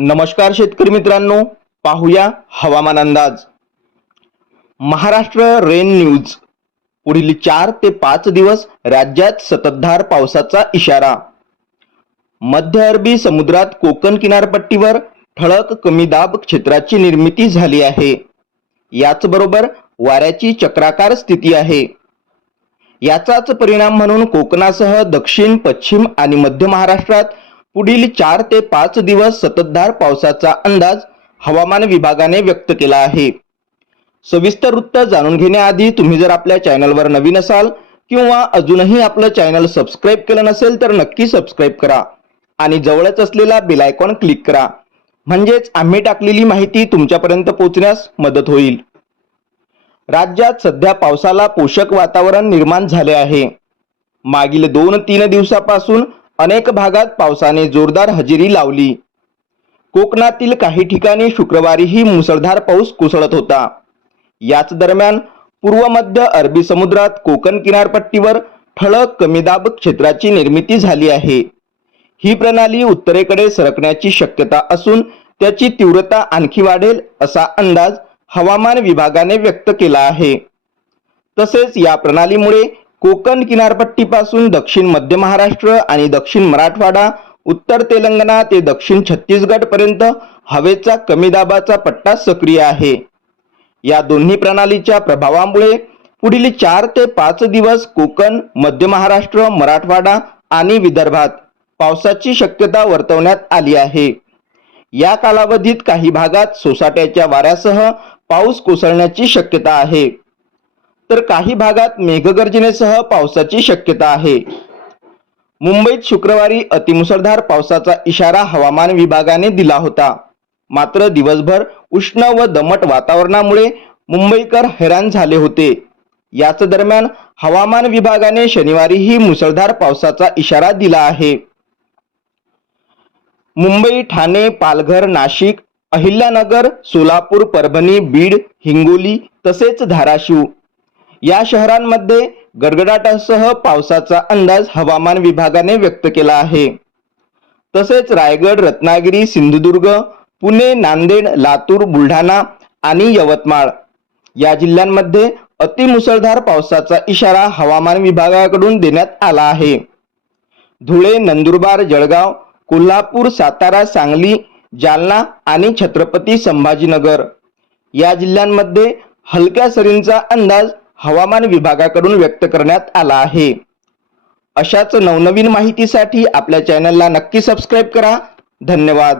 नमस्कार शेतकरी मित्रांनो पाहूया हवामान अंदाज. Maharashtra rain news. पुढील चार ते पाच दिवस राज्यात सततधार पावसाचा इशारा. मध्य अरबी समुद्रात कोकण किनारपट्टीवर ठळक कमी दाब क्षेत्राची निर्मिती झाली आहे. याचबरोबर वाऱ्याची चक्राकार स्थिती आहे. याचाच परिणाम म्हणून कोकणासह दक्षिण पश्चिम आणि मध्य महाराष्ट्रात पुढील चार ते पाच दिवस सततधार पावसाचा अंदाज हवामान विभागाने व्यक्त केला आहे. सविस्तर वृत्त जाणून घेण्याआधी तुम्ही जर आपल्या चॅनलवर नवीन असाल किंवा अजूनही आपलं चॅनल सबस्क्राईब केलं नसेल तर नक्की सबस्क्राईब करा आणि जवळच असलेला बेल आयकॉन क्लिक करा. म्हणजेच आम्ही टाकलेली माहिती तुमच्यापर्यंत पोहोचण्यास मदत होईल. राज्यात सध्या पावसाला पोषक वातावरण निर्माण झाले आहे. मागील दोन तीन दिवसापासून अनेक भागात पावसाने जोरदार हजेरी लावली. कोकणातील काही ठिकाणी शुक्रवारीही मुसळधार पाऊस कोसळत होता. याच दरम्यान पूर्व मध्य अरबी समुद्रात कोकण किनारपट्टीवर ठळक कमी दाब क्षेत्राची निर्मिती झाली आहे. ही प्रणाली उत्तरेकडे सरकण्याची शक्यता असून त्याची तीव्रता आणखी वाढेल असा अंदाज हवामान विभागाने व्यक्त केला आहे. तसेच या प्रणालीमुळे कोकण किनारपट्टीपासून दक्षिण मध्य महाराष्ट्र आणि दक्षिण मराठवाडा उत्तर तेलंगणा ते दक्षिण छत्तीसगड पर्यंत हवेचा कमी दाबाचा पट्टा सक्रिय आहे. या दोन्ही प्रणालीच्या प्रभावामुळे पुढील चार ते पाच दिवस कोकण मध्य महाराष्ट्र मराठवाडा आणि विदर्भात पावसाची शक्यता वर्तवण्यात आली आहे. या कालावधीत काही भागात सोसाट्याच्या वाऱ्यासह पाऊस कोसळण्याची शक्यता आहे. तर काही भागात मेघगर्जनेसह पावसाची शक्यता आहे. मुंबईत शुक्रवारी अतिमुसळधार पावसाचा इशारा हवामान विभागाने दिला होता. मात्र दिवसभर उष्ण व दमट वातावरणामुळे मुंबईकर हैराण झाले होते. याच दरम्यान हवामान विभागाने शनिवारीही मुसळधार पावसाचा इशारा दिला आहे. मुंबई ठाणे पालघर नाशिक अहिल्यानगर सोलापूर परभणी बीड हिंगोली तसेच धाराशिव या शहरांमध्ये गडगडाटासह पावसाचा अंदाज हवामान विभागाने व्यक्त केला आहे. तसेच रायगड रत्नागिरी सिंधुदुर्ग पुणे नांदेड लातूर बुलढाणा आणि यवतमाळ या जिल्ह्यांमध्ये अतिमुसळधार पावसाचा इशारा हवामान विभागाकडून देण्यात आला आहे. धुळे नंदुरबार जळगाव कोल्हापूर सातारा सांगली जालना आणि छत्रपती संभाजीनगर या जिल्ह्यांमध्ये हलक्या सरींचा अंदाज हवामान विभागाकडून व्यक्त करण्यात आला आहे. अशाच नवनवीन माहितीसाठी आपल्या चॅनलला नक्की सबस्क्राईब करा. धन्यवाद.